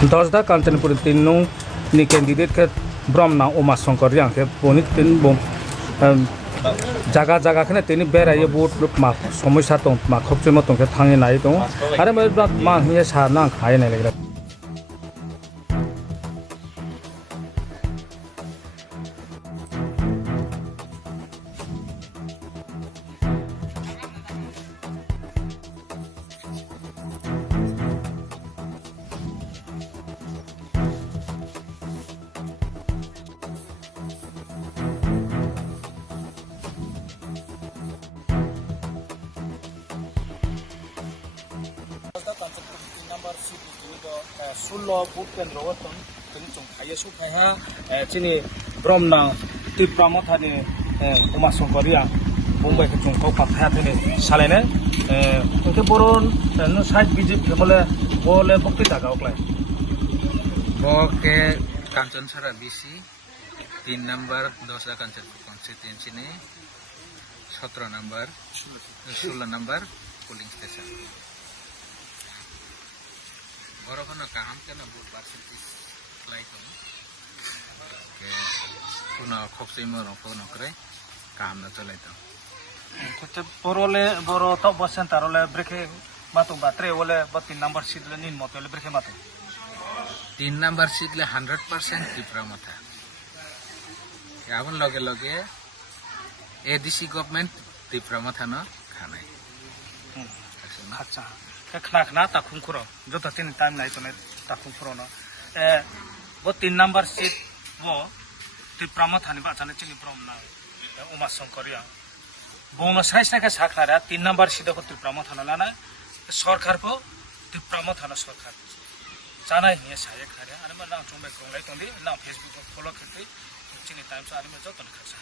10 कांचनपुर तीनों नि कैंडिडेट के ब्रह्मना Uma Shankar yang ke boni tin bom jaga jaga khane tini berai bot ma समस्या दं मा खबसे मत के थांगे नाय दं आरो मा हिया सा ना खाय नाय लागरा sullo bukan rawatan kencung kaya supaya sini bromna tipramo thani Uma Songkaria Mumbai kencung kau pakai thani salene untuk boron no side visit boleh bukti tak kau klay Oke Kanchan Sara BC 3 number 10 Kanchan constituency ni 17 number 16 number polling station बरोबर काम के ना बहुत percentage like हो के पुनः खोपसे मरो को नकरे काम न चले तो कुछ बोरो तो बसन तारोले ब्रेके मातो बात्रे बोले 3 नंबर सीट ले नीन मत ले ब्रेके मातो 3 नंबर सीट ले 100% टिप्रा मथा यावन लगे लगे एडीसी गवर्नमेंट टिप्रा मथा न खानाय अच्छा खना ताखुम खरो जो तीन टाइम नाय तो ताखुम खरो न वो 3 नंबर सीट वो तिप्रामा थानी बाचाने चिनि ब्रह्मना उमा शंकरिया बोनो साइस के साखनारा 3 नंबर सीट को तिप्रामा थाना लाना सरकार को तिप्रामा थाना सरकार जाना हिया साय खारे आरो मा नां चंबाय ग्रंलाय तंदि नां फेसबुक फॉलो करते चिनि टाइम्स आरो मा जतन खसा